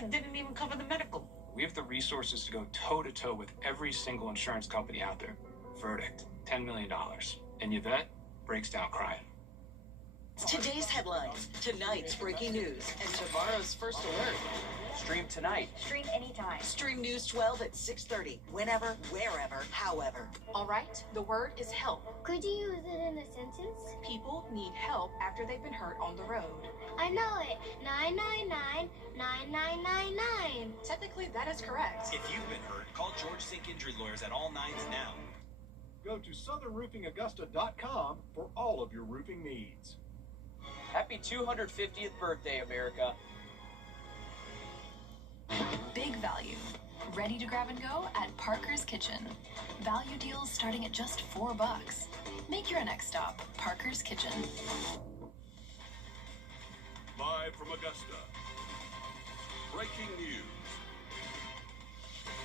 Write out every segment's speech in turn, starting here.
It didn't even cover the medical. We have the resources to go toe-to-toe with every single insurance company out there. Verdict, $10 million. And Yvette breaks down crying. Today's headlines, tonight's breaking news, and tomorrow's first alert. Stream tonight. Stream anytime. Stream News 12 at 6:30, whenever, wherever, however. All right, the word is help. Could you use it in a sentence? People need help after they've been hurt on the road. I know it. 999-9999. Technically, that is correct. If you've been hurt, call George Sink Injury Lawyers at all nines now. Go to southernroofingaugusta.com for all of your roofing needs. Happy 250th birthday, America. Big value. Ready to grab and go at Parker's Kitchen. Value deals starting at just $4. Make your next stop Parker's Kitchen. Live from Augusta. Breaking news.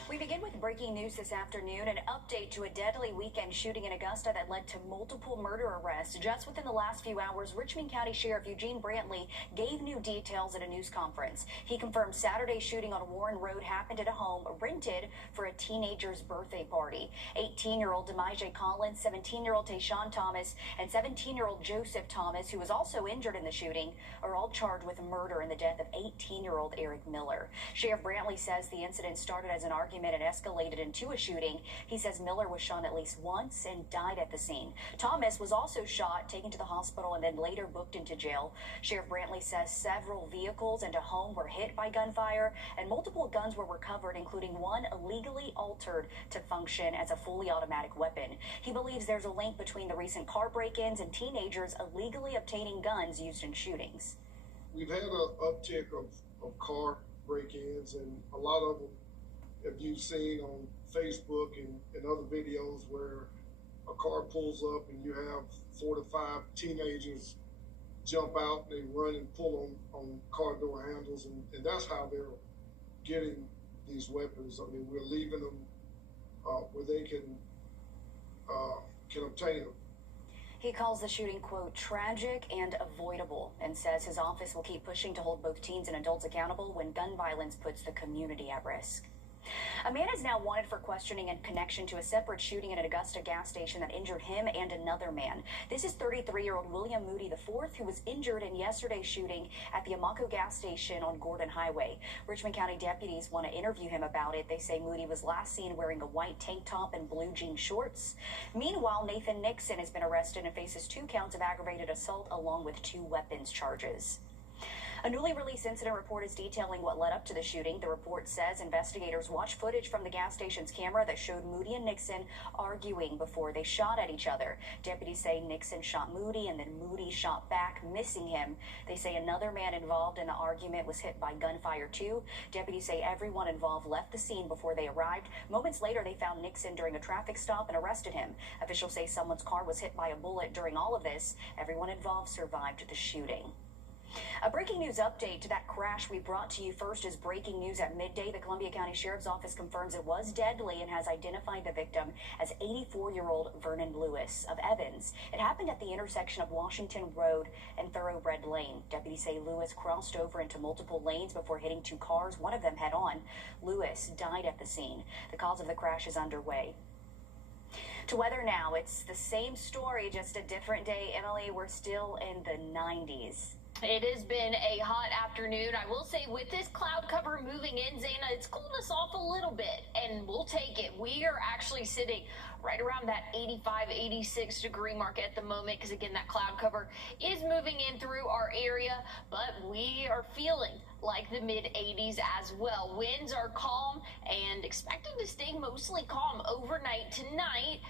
We begin with breaking news this afternoon, an update to a deadly weekend shooting in Augusta that led to multiple murder arrests. Just within the last few hours, Richmond County Sheriff Eugene Brantley gave new details at a news conference. He confirmed Saturday's shooting on Warren Road happened at a home rented for a teenager's birthday party. 18-year-old Demaijah Collins, 17-year-old Tayshawn Thomas, and 17-year-old Joseph Thomas, who was also injured in the shooting, are all charged with murder in the death of 18-year-old Eric Miller. Sheriff Brantley says the incident started as an argument and escalated into a shooting. He says Miller was shot at least once and died at the scene. Thomas was also shot, taken to the hospital, and then later booked into jail. Sheriff Brantley says several vehicles and a home were hit by gunfire, and multiple guns were recovered, including one illegally altered to function as a fully automatic weapon. He believes there's a link between the recent car break-ins and teenagers illegally obtaining guns used in shootings. We've had an uptick of car break-ins, and a lot of them, if you've seen on Facebook and other videos where a car pulls up and you have 4 to 5 teenagers jump out, they run and pull on car door handles, and that's how they're getting these weapons. I mean, we're leaving them where they can obtain them. He calls the shooting, quote, tragic and avoidable, and says his office will keep pushing to hold both teens and adults accountable when gun violence puts the community at risk. A man is now wanted for questioning in connection to a separate shooting at an Augusta gas station that injured him and another man. This is 33-year-old William Moody IV, who was injured in yesterday's shooting at the Amaco gas station on Gordon Highway. Richmond County deputies want to interview him about it. They say Moody was last seen wearing a white tank top and blue jean shorts. Meanwhile, Nathan Nixon has been arrested and faces 2 counts of aggravated assault along with 2 weapons charges. A newly released incident report is detailing what led up to the shooting. The report says investigators watched footage from the gas station's camera that showed Moody and Nixon arguing before they shot at each other. Deputies say Nixon shot Moody and then Moody shot back, missing him. They say another man involved in the argument was hit by gunfire too. Deputies say everyone involved left the scene before they arrived. Moments later, they found Nixon during a traffic stop and arrested him. Officials say someone's car was hit by a bullet during all of this. Everyone involved survived the shooting. A breaking news update to that crash we brought to you first is breaking news at midday. The Columbia County Sheriff's Office confirms it was deadly and has identified the victim as 84-year-old Vernon Lewis of Evans. It happened at the intersection of Washington Road and Thoroughbred Lane. Deputies say Lewis crossed over into multiple lanes before hitting 2 cars, one of them head-on. Lewis died at the scene. The cause of the crash is underway. To weather now, it's the same story, just a different day. Emily, we're still in the 90s. It has been a hot afternoon. I will say with this cloud cover moving in, Zaina, it's cooled us off a little bit, and we'll take it. We are actually sitting right around that 85, 86 degree mark at the moment because, again, that cloud cover is moving in through our area, but we are feeling like the mid-80s as well. Winds are calm and expected to stay mostly calm overnight tonight.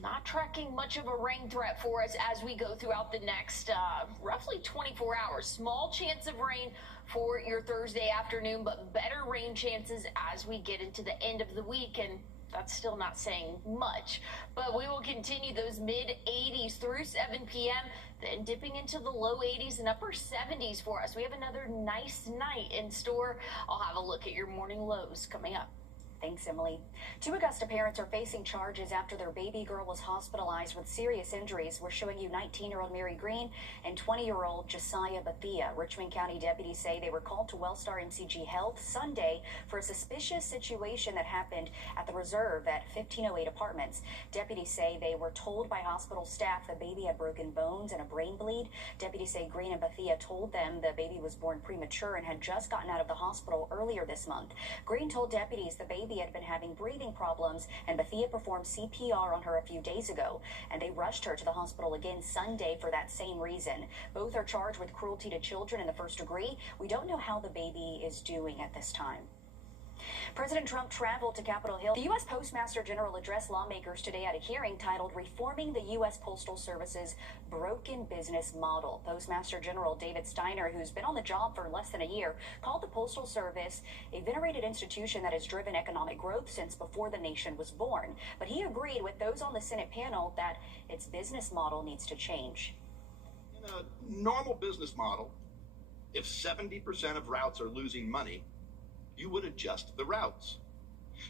Not tracking much of a rain threat for us as we go throughout the next roughly 24 hours. Small chance of rain for your Thursday afternoon, but better rain chances as we get into the end of the week. And that's still not saying much, but we will continue those mid-80s through 7 p.m., then dipping into the low 80s and upper 70s for us. We have another nice night in store. I'll have a look at your morning lows coming up. Thanks, Emily. Two Augusta parents are facing charges after their baby girl was hospitalized with serious injuries. We're showing you 19-year-old Mary Green and 20-year-old Josiah Bethia. Richmond County deputies say they were called to Wellstar MCG Health Sunday for a suspicious situation that happened at the Reserve at 1508 Apartments. Deputies say they were told by hospital staff the baby had broken bones and a brain bleed. Deputies say Green and Bethia told them the baby was born premature and had just gotten out of the hospital earlier this month. Green told deputies the baby had been having breathing problems, and Bethia performed CPR on her a few days ago, and they rushed her to the hospital again Sunday for that same reason. Both are charged with cruelty to children in the first degree. We don't know how the baby is doing at this time. President Trump traveled to Capitol Hill. The U.S. Postmaster General addressed lawmakers today at a hearing titled Reforming the U.S. Postal Service's Broken Business Model. Postmaster General David Steiner, who's been on the job for less than a year, called the Postal Service a venerated institution that has driven economic growth since before the nation was born. But he agreed with those on the Senate panel that its business model needs to change. In a normal business model, if 70% of routes are losing money, you would adjust the routes.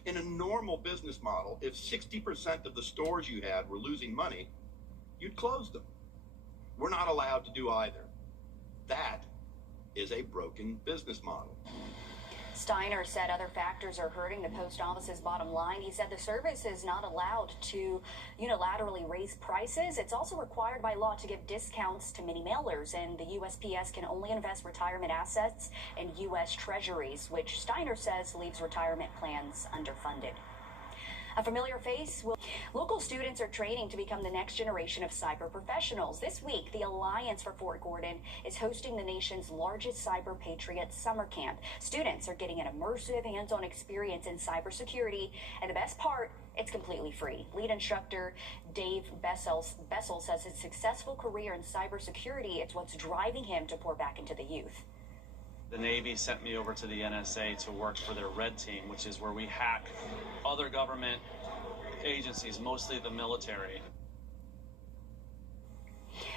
In a normal business model, if 60% of the stores you had were losing money, you'd close them. We're not allowed to do either. That is a broken business model. Steiner said other factors are hurting the post office's bottom line. He said the service is not allowed to unilaterally raise prices. It's also required by law to give discounts to many mailers, and the USPS can only invest retirement assets in U.S. treasuries, which Steiner says leaves retirement plans underfunded. A familiar face will... Local students are training to become the next generation of cyber professionals. This week, the Alliance for Fort Gordon is hosting the nation's largest Cyber Patriot summer camp. Students are getting an immersive, hands-on experience in cybersecurity, and the best part, it's completely free. Lead instructor Dave Bessel says his successful career in cybersecurity is what's driving him to pour back into the youth. The Navy sent me over to the NSA to work for their Red Team, which is where we hack other government agencies, mostly the military.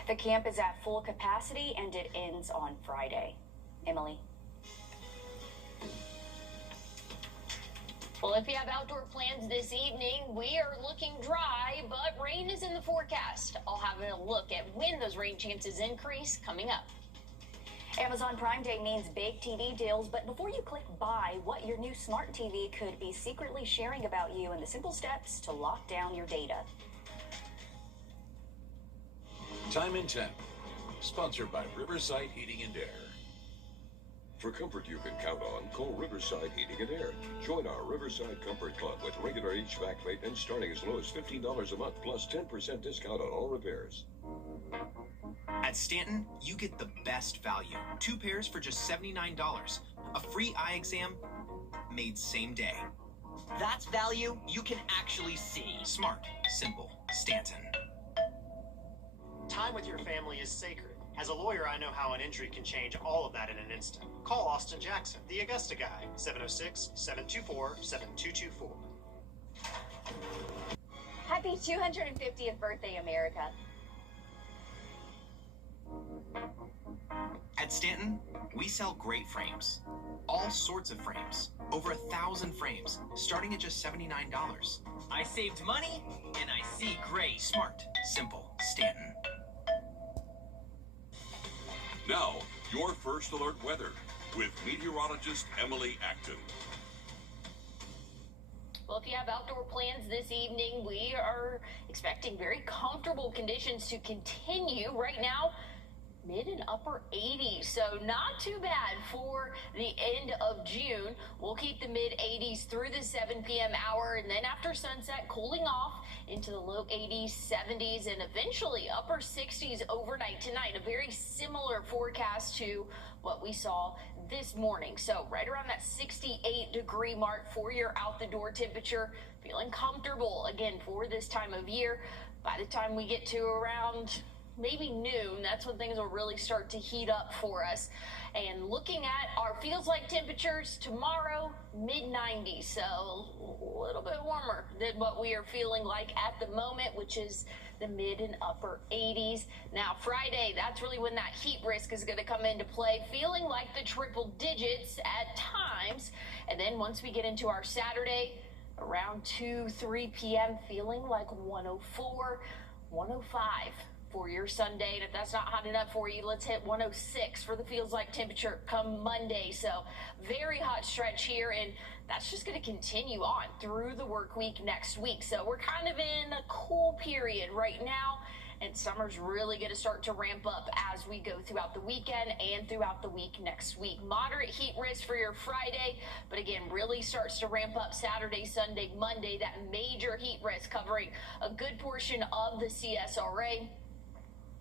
The camp is at full capacity and it ends on Friday. Emily. Well, if you have outdoor plans this evening, we are looking dry, but rain is in the forecast. I'll have a look at when those rain chances increase coming up. Amazon Prime Day means big TV deals, but before you click buy, what your new smart TV could be secretly sharing about you and the simple steps to lock down your data. Time in 10. Sponsored by Riverside Heating and Air. For comfort you can count on, call Riverside Heating and Air. Join our Riverside Comfort Club with regular HVAC maintenance starting as low as $15 a month plus 10% discount on all repairs. At Stanton, you get the best value. 2 pairs for just $79. A free eye exam made same day. That's value you can actually see. Smart, simple, Stanton. Time with your family is sacred. As a lawyer, I know how an injury can change all of that in an instant. Call Austin Jackson, the Augusta guy, 706-724-7224. Happy 250th birthday, America. At Stanton, we sell great frames. All sorts of frames. Over 1,000 frames, starting at just $79. I saved money, and I see great. Smart, simple, Stanton. Now, your first alert weather with meteorologist Emily Acton. Well, if you have outdoor plans this evening, we are expecting very comfortable conditions to continue. Right now, mid and upper 80s, so not too bad for the end of June. We'll keep the mid 80s through the 7 p.m. hour, and then after sunset, cooling off into the low 80s, 70s, and eventually upper 60s overnight tonight. A very similar forecast to what we saw this morning. So right around that 68-degree mark for your out-the-door temperature. Feeling comfortable again for this time of year. By the time we get to around maybe noon, that's when things will really start to heat up for us. And looking at our feels like temperatures tomorrow, mid-90s, so a little bit warmer than what we are feeling like at the moment, which is the mid and upper 80s. Now Friday, that's really when that heat risk is going to come into play, feeling like the triple digits at times And then once we get into our Saturday, around 2-3 p.m., feeling like 104, 105 for your Sunday. And if that's not hot enough for you, let's hit 106 for the feels like temperature come Monday. So very hot stretch here, and that's just going to continue on through the work week next week. So we're kind of in a cool period right now, and summer's really going to start to ramp up as we go throughout the weekend and throughout the week next week. Moderate heat risk for your Friday, but again, really starts to ramp up Saturday, Sunday, Monday. That major heat risk covering a good portion of the CSRA.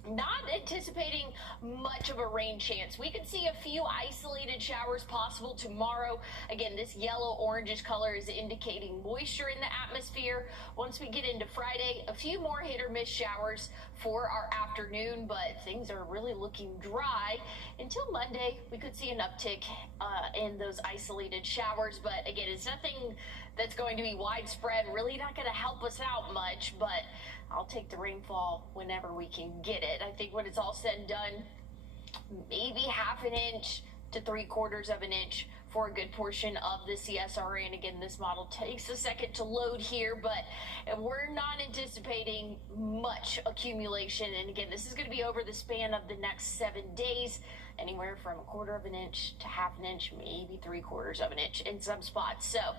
Not anticipating much of a rain chance. We could see a few isolated showers possible tomorrow. Again, this yellow orangish color is indicating moisture in the atmosphere. Once we get into Friday, a few more hit or miss showers for our afternoon, but things are really looking dry. Until Monday, we could see an uptick in those isolated showers, but again, it's nothing that's going to be widespread, really not going to help us out much, but I'll take the rainfall whenever we can get it. I think when it's all said and done, maybe half an inch to 3/4 of an inch for a good portion of the CSRA. And again, this model takes a second to load here, but we're not anticipating much accumulation. And again, this is going to be over the span of the next 7 days, anywhere from 1/4 of an inch to half an inch, maybe 3/4 of an inch in some spots. So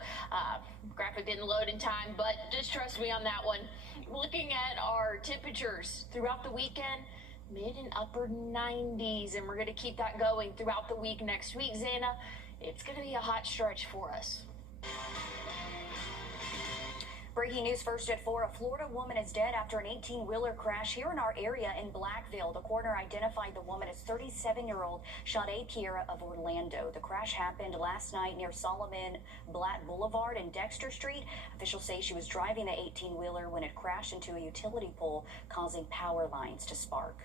graphic didn't load in time, but just trust me on that one. Looking at our temperatures throughout the weekend, mid and upper 90s, and we're going to keep that going throughout the week next week. Zana, it's going to be a hot stretch for us. Breaking news first at 4. A Florida woman is dead after an 18-wheeler crash here in our area in Blackville. The coroner identified the woman as 37-year-old Sade Kiera of Orlando. The crash happened last night near Solomon Blatt Boulevard and Dexter Street. Officials say she was driving the 18-wheeler when it crashed into a utility pole, causing power lines to spark.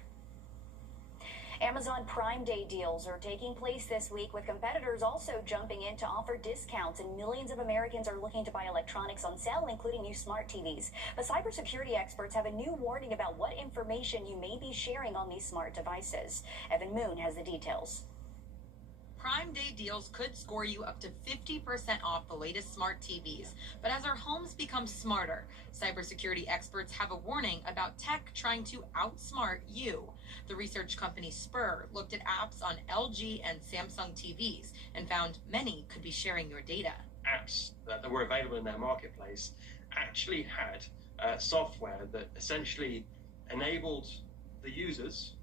Amazon Prime Day deals are taking place this week, with competitors also jumping in to offer discounts, and millions of Americans are looking to buy electronics on sale, including new smart TVs. But cybersecurity experts have a new warning about what information you may be sharing on these smart devices. Evan Moon has the details. Prime Day deals could score you up to 50% off the latest smart TVs. But as our homes become smarter, cybersecurity experts have a warning about tech trying to outsmart you. The research company Spur looked at apps on LG and Samsung TVs and found many could be sharing your data. Apps that were available in their marketplace actually had software that essentially enabled the users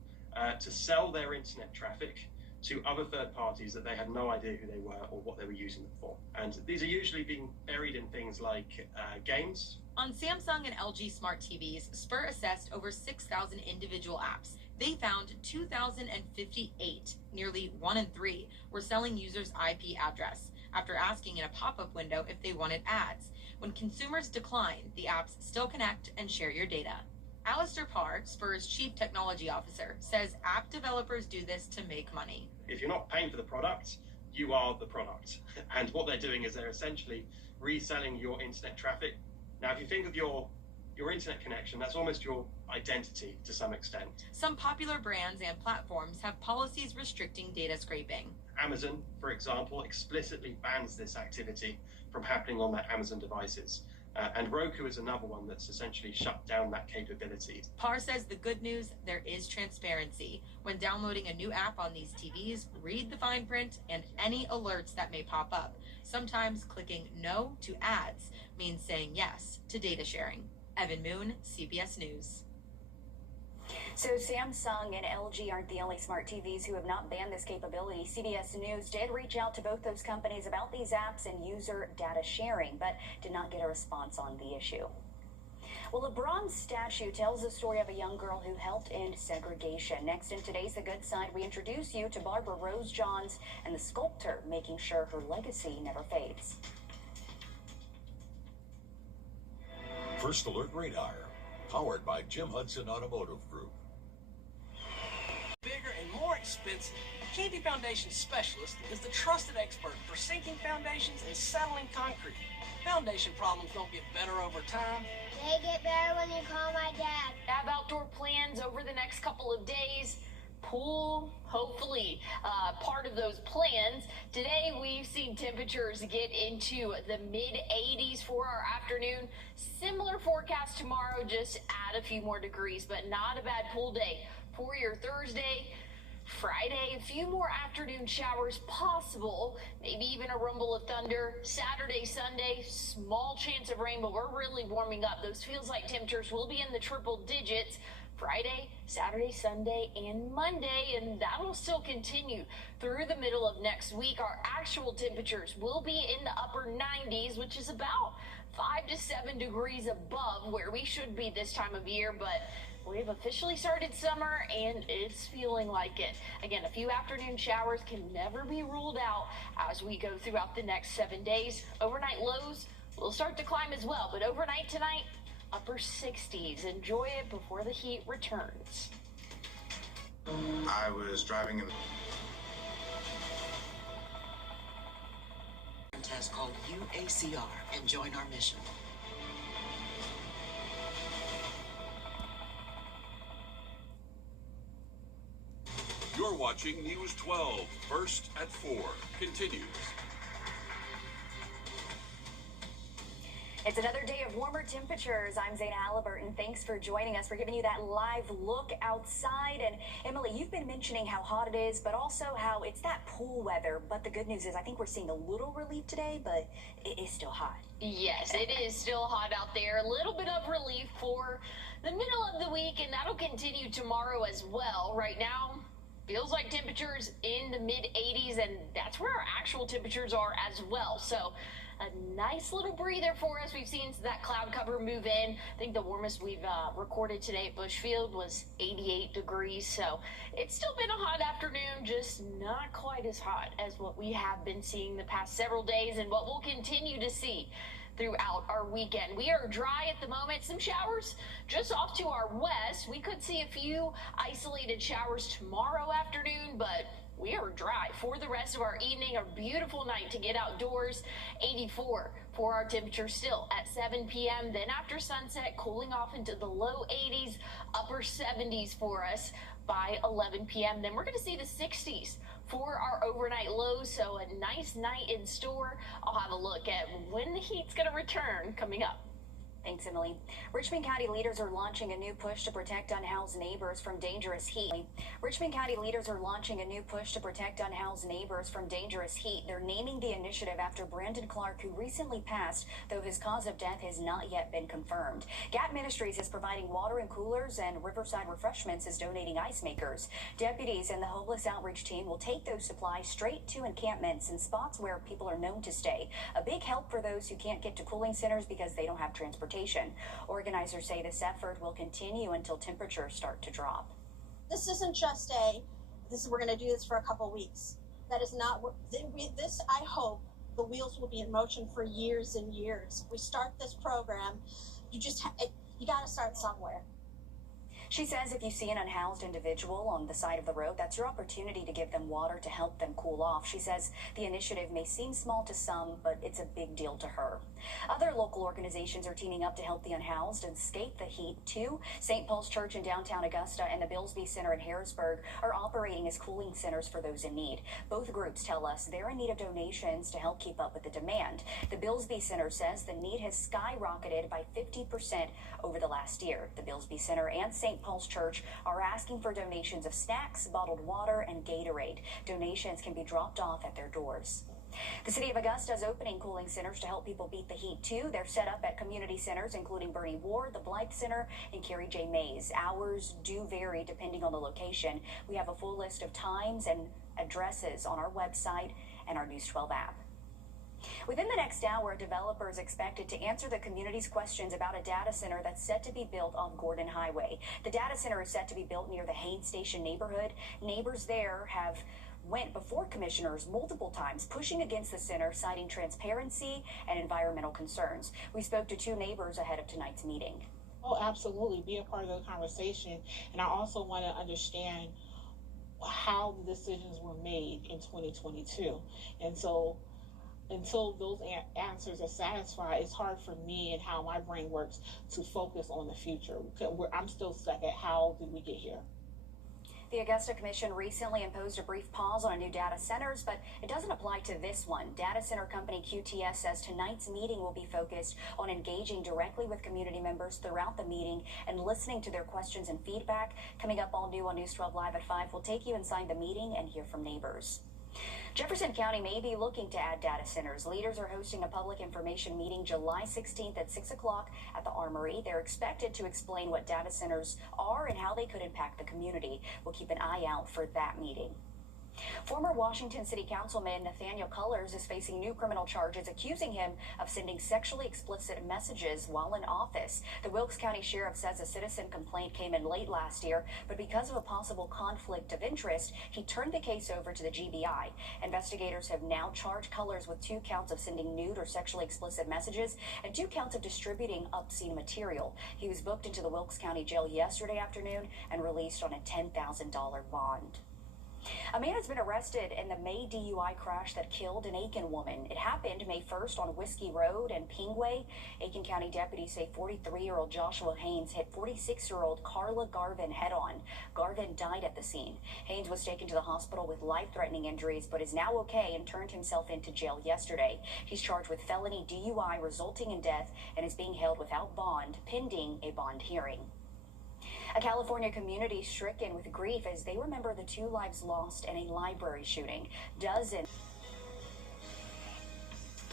to sell their internet traffic to other third parties that they had no idea who they were or what they were using them for. And these are usually being buried in things like games. On Samsung and LG smart TVs, Spur assessed over 6,000 individual apps. They found 2,058, nearly 1 in 3, were selling users' IP address after asking in a pop-up window if they wanted ads. When consumers decline, the apps still connect and share your data. Alistair Parr, Spur's chief technology officer, says app developers do this to make money. If you're not paying for the product, you are the product. And what they're doing is they're essentially reselling your internet traffic. Now, if you think of your internet connection, that's almost your identity to some extent. Some popular brands and platforms have policies restricting data scraping. Amazon, for example, explicitly bans this activity from happening on their Amazon devices. And Roku is another one that's essentially shut down that capability. Parr says the good news, there is transparency. When downloading a new app on these TVs, read the fine print and any alerts that may pop up. Sometimes clicking no to ads means saying yes to data sharing. Evan Moon, CBS News. So Samsung and LG aren't the only smart TVs who have not banned this capability. CBS News did reach out to both those companies about these apps and user data sharing, but did not get a response on the issue. Well, a bronze statue tells the story of a young girl who helped end segregation. Next in today's The Good Side, we introduce you to Barbara Rose Johns and the sculptor making sure her legacy never fades. First Alert Radar, powered by Jim Hudson Automotive Group. Bigger and more expensive, Kennedy Foundation Specialist is the trusted expert for sinking foundations and settling concrete. Foundation problems don't get better over time. They get better when you call my dad. Have outdoor plans over the next couple of days. pool, hopefully part of those plans. Today we've seen temperatures get into the mid 80s for our afternoon. Similar forecast tomorrow, just add a few more degrees, but not a bad pool day for your Thursday. Friday, a few more afternoon showers possible, maybe even a rumble of thunder. Saturday, Sunday, small chance of rain, but we're really warming up. Those feels like temperatures will be in the triple digits. Friday, Saturday, Sunday, and Monday, and that'll still continue through the middle of next week. Our actual temperatures will be in the upper 90s, which is about 5 to 7 degrees above where we should be this time of year, but we've officially started summer and it's feeling like it. Again, a few afternoon showers can never be ruled out as we go throughout the next 7 days. Overnight lows will start to climb as well, but overnight tonight, upper 60s. Enjoy it before the heat returns. I was driving in Contest called UACR and join our mission. You're watching News 12, first at 4. Continues. It's another day of warmer temperatures. I'm Zaina Halliburton. Thanks for joining us. We're giving you that live look outside. And Emily, you've been mentioning how hot it is, but also how it's that pool weather. But the good news is I think we're seeing a little relief today, but it is still hot. Yes, it is still hot out there. A little bit of relief for the middle of the week, and that'll continue tomorrow as well. Right now, feels like temperatures in the mid 80s, and that's where our actual temperatures are as well. So a nice little breather for us. We've seen that cloud cover move in. I think the warmest we've recorded today at Bushfield was 88 degrees. So it's still been a hot afternoon, just not quite as hot as what we have been seeing the past several days and what we'll continue to see throughout our weekend. We are dry at the moment. Some showers just off to our west. We could see a few isolated showers tomorrow afternoon, but we are dry for the rest of our evening. A beautiful night to get outdoors. 84 for our temperature still at 7 p.m. Then after sunset, cooling off into the low 80s, upper 70s for us by 11 p.m. Then we're going to see the 60s for our overnight lows. So a nice night in store. I'll have a look at when the heat's going to return coming up. Thanks, Emily. Richmond County leaders are launching a new push to protect unhoused neighbors from dangerous heat. Richmond County leaders are launching a new push to protect unhoused neighbors from dangerous heat. They're naming the initiative after Brandon Clark, who recently passed, though his cause of death has not yet been confirmed. Gap Ministries is providing water and coolers, and Riverside Refreshments is donating ice makers. Deputies and the homeless outreach team will take those supplies straight to encampments and spots where people are known to stay. A big help for those who can't get to cooling centers because they don't have transportation. Organizers say this effort will continue until temperatures start to drop. This isn't just we're going to do this for a couple weeks. That is not this. I hope the wheels will be in motion for years and years. If we start this program, you got to start somewhere. She says if you see an unhoused individual on the side of the road, that's your opportunity to give them water to help them cool off. She says the initiative may seem small to some, but it's a big deal to her. Other local organizations are teaming up to help the unhoused escape the heat, too. St. Paul's Church in downtown Augusta and the Billsby Center in Harrisburg are operating as cooling centers for those in need. Both groups tell us they're in need of donations to help keep up with the demand. The Billsby Center says the need has skyrocketed by 50% over the last year. The Billsby Center and St. Paul's Church are asking for donations of snacks, bottled water, and Gatorade. Donations can be dropped off at their doors. The city of Augusta is opening cooling centers to help people beat the heat, too. They're set up at community centers, including Bernie Ward, the Blythe Center, and Carrie J. Mays. Hours do vary depending on the location. We have a full list of times and addresses on our website and our News 12 app. Within the next hour, a developer is expected to answer the community's questions about a data center that's set to be built on Gordon Highway. The data center is set to be built near the Haines Station neighborhood. Neighbors there have went before commissioners multiple times, pushing against the center, citing transparency and environmental concerns. We spoke to two neighbors ahead of tonight's meeting. Oh, absolutely. Be a part of the conversation. And I also want to understand how the decisions were made in 2022. And so until those answers are satisfied, it's hard for me and how my brain works to focus on the future. I'm still stuck at how did we get here? The Augusta Commission recently imposed a brief pause on new data centers, but it doesn't apply to this one. Data center company QTS says tonight's meeting will be focused on engaging directly with community members throughout the meeting and listening to their questions and feedback. Coming up all new on News 12 Live at 5, we'll take you inside the meeting and hear from neighbors. Jefferson County may be looking to add data centers. Leaders are hosting a public information meeting July 16th at 6 o'clock at the Armory. They're expected to explain what data centers are and how they could impact the community. We'll keep an eye out for that meeting. Former Washington City Councilman Nathaniel Cullors is facing new criminal charges accusing him of sending sexually explicit messages while in office. The Wilkes County Sheriff says a citizen complaint came in late last year, but because of a possible conflict of interest, he turned the case over to the GBI. Investigators have now charged Cullors with 2 counts of sending nude or sexually explicit messages and 2 counts of distributing obscene material. He was booked into the Wilkes County Jail yesterday afternoon and released on a $10,000 bond. A man has been arrested in the May DUI crash that killed an Aiken woman. It happened May 1st on Whiskey Road and Pingway. Aiken County deputies say 43-year-old Joshua Haynes hit 46-year-old Carla Garvin head-on. Garvin died at the scene. Haynes was taken to the hospital with life-threatening injuries, but is now okay and turned himself into jail yesterday. He's charged with felony DUI resulting in death and is being held without bond, pending a bond hearing. A California community stricken with grief as they remember the 2 lives lost in a library shooting.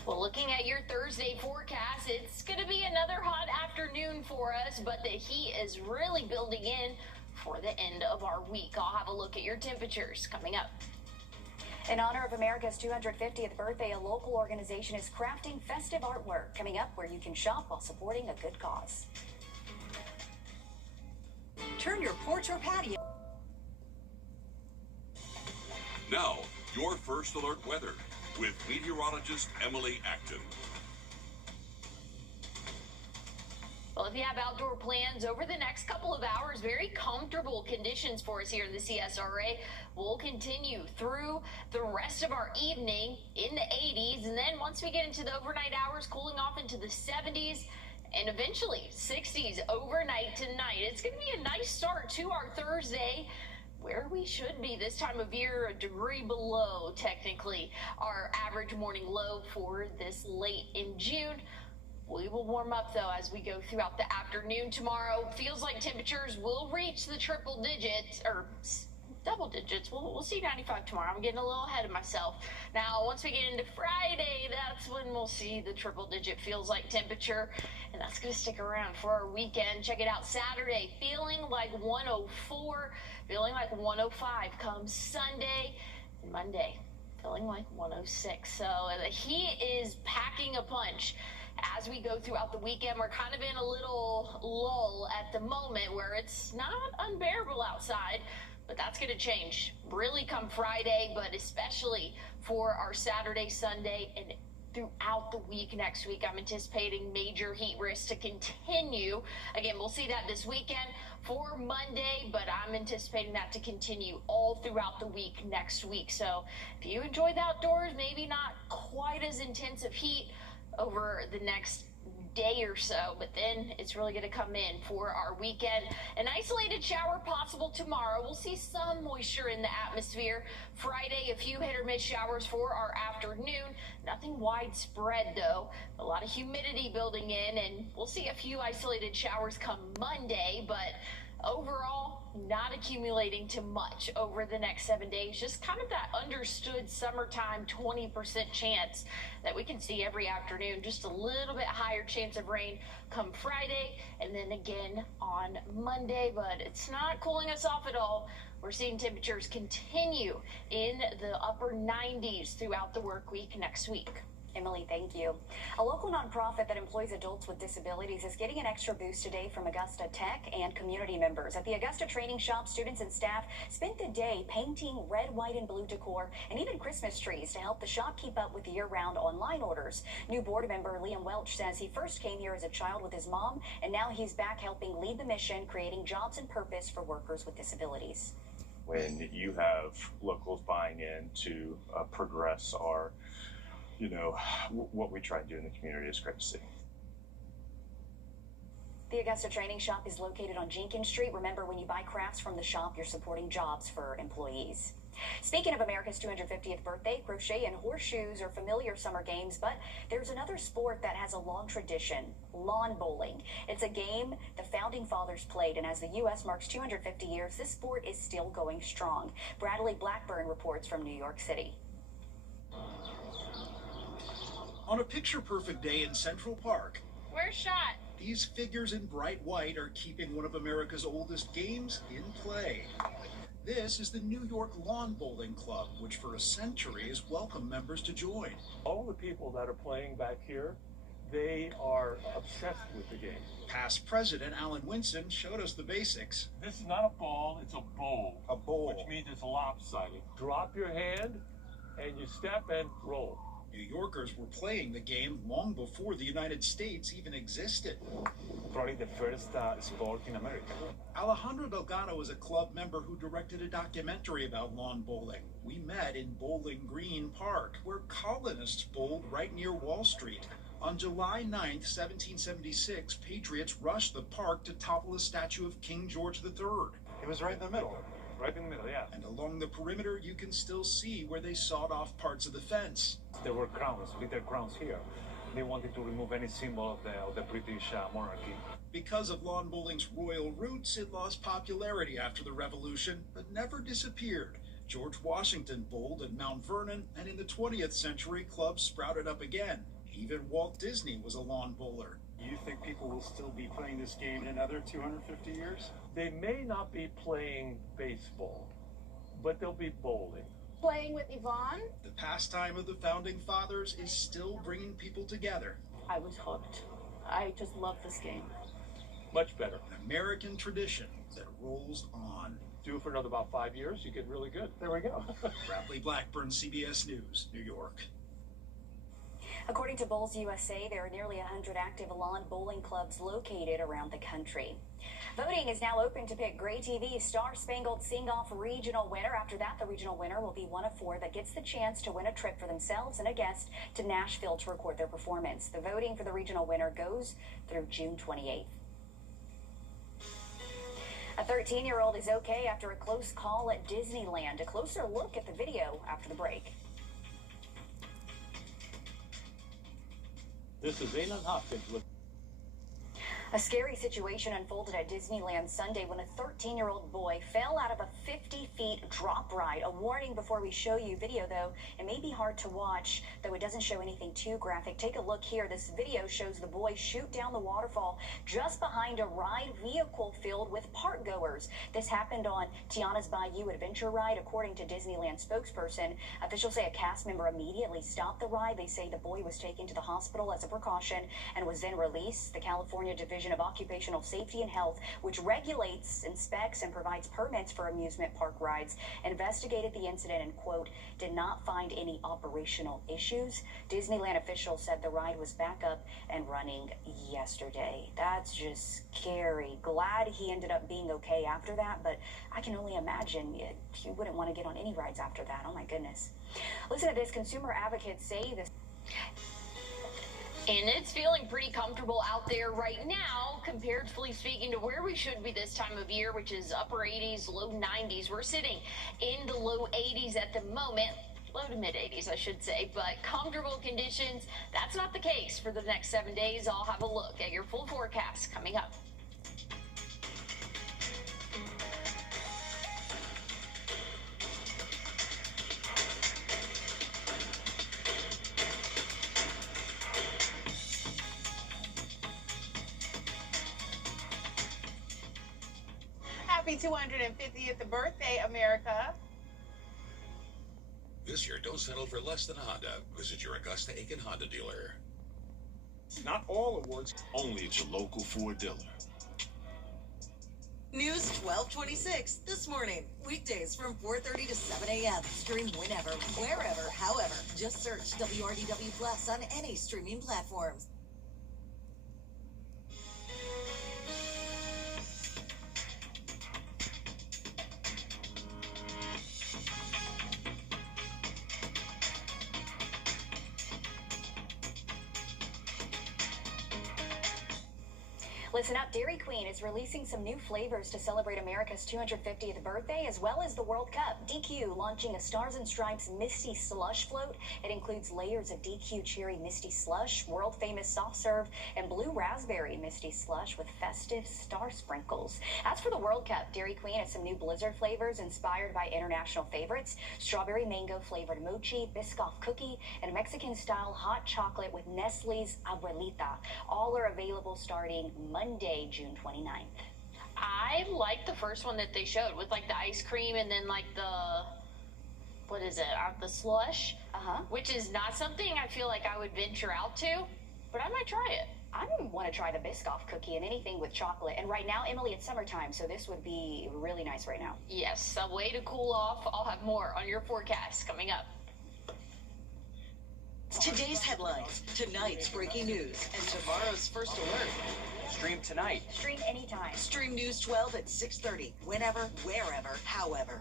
Well, looking at your Thursday forecast, it's going to be another hot afternoon for us, but the heat is really building in for the end of our week. I'll have a look at your temperatures coming up. In honor of America's 250th birthday, a local organization is crafting festive artwork. Coming up, where you can shop while supporting a good cause. Turn your porch or patio. Now, your First Alert weather with meteorologist Emily Acton. Well, if you have outdoor plans over the next couple of hours, very comfortable conditions for us here in the CSRA will continue through the rest of our evening in the 80s. And then once we get into the overnight hours, cooling off into the 70s. And eventually 60s overnight tonight. It's going to be a nice start to our Thursday, where we should be this time of year, a degree below technically our average morning low for this late in June. We will warm up though as we go throughout the afternoon tomorrow. Feels like temperatures will reach the triple digits or double digits. We'll see 95 tomorrow. I'm getting a little ahead of myself. Now, once we get into Friday, that's when we'll see the triple digit feels like temperature, and that's going to stick around for our weekend. Check it out. Saturday, feeling like 104, feeling like 105 comes Sunday, and Monday, feeling like 106. So the heat is packing a punch. As we go throughout the weekend, we're kind of in a little lull at the moment where it's not unbearable outside. But that's going to change really come Friday, but especially for our Saturday, Sunday, and throughout the week next week. I'm anticipating major heat risks to continue. Again, we'll see that this weekend for Monday, but I'm anticipating that to continue all throughout the week next week. So if you enjoy the outdoors, maybe not quite as intensive heat over the next day or so, but then it's really going to come in for our weekend. An isolated shower possible tomorrow. We'll see some moisture in the atmosphere. Friday, a few hit or miss showers for our afternoon. Nothing widespread though. A lot of humidity building in, and we'll see a few isolated showers come Monday, but overall, not accumulating to much over the next 7 days. Just kind of that understood summertime 20% chance that we can see every afternoon. Just a little bit higher chance of rain come Friday and then again on Monday, but it's not cooling us off at all. We're seeing temperatures continue in the upper 90s throughout the work week next week. Emily, thank you. A local nonprofit that employs adults with disabilities is getting an extra boost today from Augusta Tech and community members. At the Augusta Training Shop, students and staff spent the day painting red, white, and blue decor and even Christmas trees to help the shop keep up with year-round online orders. New board member Liam Welch says he first came here as a child with his mom, and now he's back helping lead the mission, creating jobs and purpose for workers with disabilities. When you have locals buying in to progress our what we try to do in the community is great to see. The Augusta Training Shop is located on Jenkins Street. Remember, when you buy crafts from the shop, you're supporting jobs for employees. Speaking of America's 250th birthday, crochet and horseshoes are familiar summer games, but there's another sport that has a long tradition, lawn bowling. It's a game the Founding Fathers played, and as the U.S. marks 250 years, this sport is still going strong. Bradley Blackburn reports from New York City. On a picture-perfect day in Central Park, Where's Shot? these figures in bright white are keeping one of America's oldest games in play. This is the New York Lawn Bowling Club, which for a century has welcomed members to join. All the people that are playing back here, they are obsessed with the game. Past president Alan Winson showed us the basics. This is not a ball, it's a bowl. A bowl. Which means it's lopsided. Drop your hand, and you step and roll. New Yorkers were playing the game long before the United States even existed. Probably the first sport in America. Alejandro Delgado is a club member who directed a documentary about lawn bowling. We met in Bowling Green Park, where colonists bowled right near Wall Street. On July 9th, 1776, patriots rushed the park to topple a statue of King George III. It was right in the middle. Right in the middle, yeah. And along the perimeter, you can still see where they sawed off parts of the fence. There were crowns, little crowns here. They wanted to remove any symbol of the British monarchy. Because of lawn bowling's royal roots, it lost popularity after the Revolution, but never disappeared. George Washington bowled at Mount Vernon, and in the 20th century, clubs sprouted up again. Even Walt Disney was a lawn bowler. You think people will still be playing this game in another 250 years? They may not be playing baseball, but they'll be bowling. Playing with Yvonne? The pastime of the Founding Fathers is still bringing people together. I was hooked. I just love this game. Much better. An American tradition that rolls on. Do it for another about 5 years, you get really good. There we go. Bradley Blackburn, CBS News, New York. According to Bowls USA, there are nearly 100 active lawn bowling clubs located around the country. Voting is now open to pick Gray TV's Star Spangled Sing-Off regional winner. After that, the regional winner will be one of 4 that gets the chance to win a trip for themselves and a guest to Nashville to record their performance. The voting for the regional winner goes through June 28th. A 13-year-old is okay after a close call at Disneyland. A closer look at the video after the break. This is Aiden Hopkins with. A scary situation unfolded at Disneyland Sunday when a 13-year-old boy fell out of a 50-feet drop ride. A warning before we show you video, though. It may be hard to watch, though it doesn't show anything too graphic. Take a look here. This video shows the boy shoot down the waterfall just behind a ride vehicle filled with park goers. This happened on Tiana's Bayou Adventure Ride. According to Disneyland spokesperson, officials say a cast member immediately stopped the ride. They say the boy was taken to the hospital as a precaution and was then released. The California Division of Occupational Safety and Health, which regulates, inspects, and provides permits for amusement park rides, investigated the incident and, quote, did not find any operational issues. Disneyland officials said the ride was back up and running yesterday. That's just scary. Glad he ended up being okay after that, but I can only imagine you wouldn't want to get on any rides after that. Oh my goodness. Listen to this. Consumer advocates say this. And it's feeling pretty comfortable out there right now, comparatively speaking to where we should be this time of year, which is upper 80s, low 90s. We're sitting in the low 80s at the moment. Low to mid 80s, I should say, but comfortable conditions. That's not the case for the next 7 days. I'll have a look at your full forecast coming up. Happy 250th birthday, America. This year, don't settle for less than a Honda. Visit your Augusta Aiken Honda dealer. Not all awards. Only at your local Ford dealer. News 1226 this morning. Weekdays from 4:30 to 7 a.m. Stream whenever, wherever, however. Just search WRDW Plus on any streaming platforms. Listen up, Dairy Queen is releasing some new flavors to celebrate America's 250th birthday as well as the World Cup. DQ launching a Stars and Stripes Misty Slush float. It includes layers of DQ Cherry Misty Slush, world famous soft serve, and Blue Raspberry Misty Slush with festive star sprinkles. As for the World Cup, Dairy Queen has some new Blizzard flavors inspired by international favorites. Strawberry mango flavored mochi, Biscoff cookie, and Mexican style hot chocolate with Nestle's Abuelita. All are available starting Monday, June 29th. I like the first one that they showed with like the ice cream and then like the, what is it, the slush, which is not something I feel like I would venture out to, but I might try it. I want to try the Biscoff cookie and anything with chocolate. And right now, Emily, it's summertime, so this would be really nice right now. Yes, a way to cool off. I'll have more on your forecast coming up. Today's headlines, tonight's breaking news, and tomorrow's first alert. Stream tonight. Stream anytime. Stream News 12 at 6:30, whenever, wherever, however.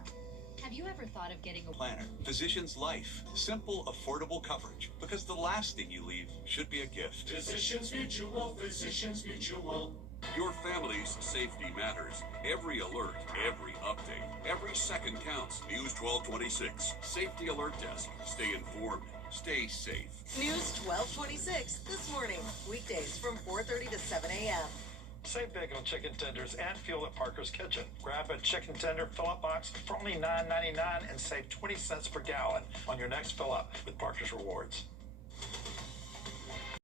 Have you ever thought of getting a Planner, Physicians Life, simple, affordable coverage, because the last thing you leave should be a gift. Physicians Mutual, Physicians Mutual. Your family's safety matters. Every alert, every update, every second counts. News 1226. Safety Alert Desk. Stay informed. Stay safe. News 1226 this morning, weekdays from 4:30 to 7 a.m. Save big on chicken tenders and fuel at Parker's Kitchen. Grab a chicken tender fill-up box for only $9.99 and save 20 cents per gallon on your next fill-up with Parker's Rewards.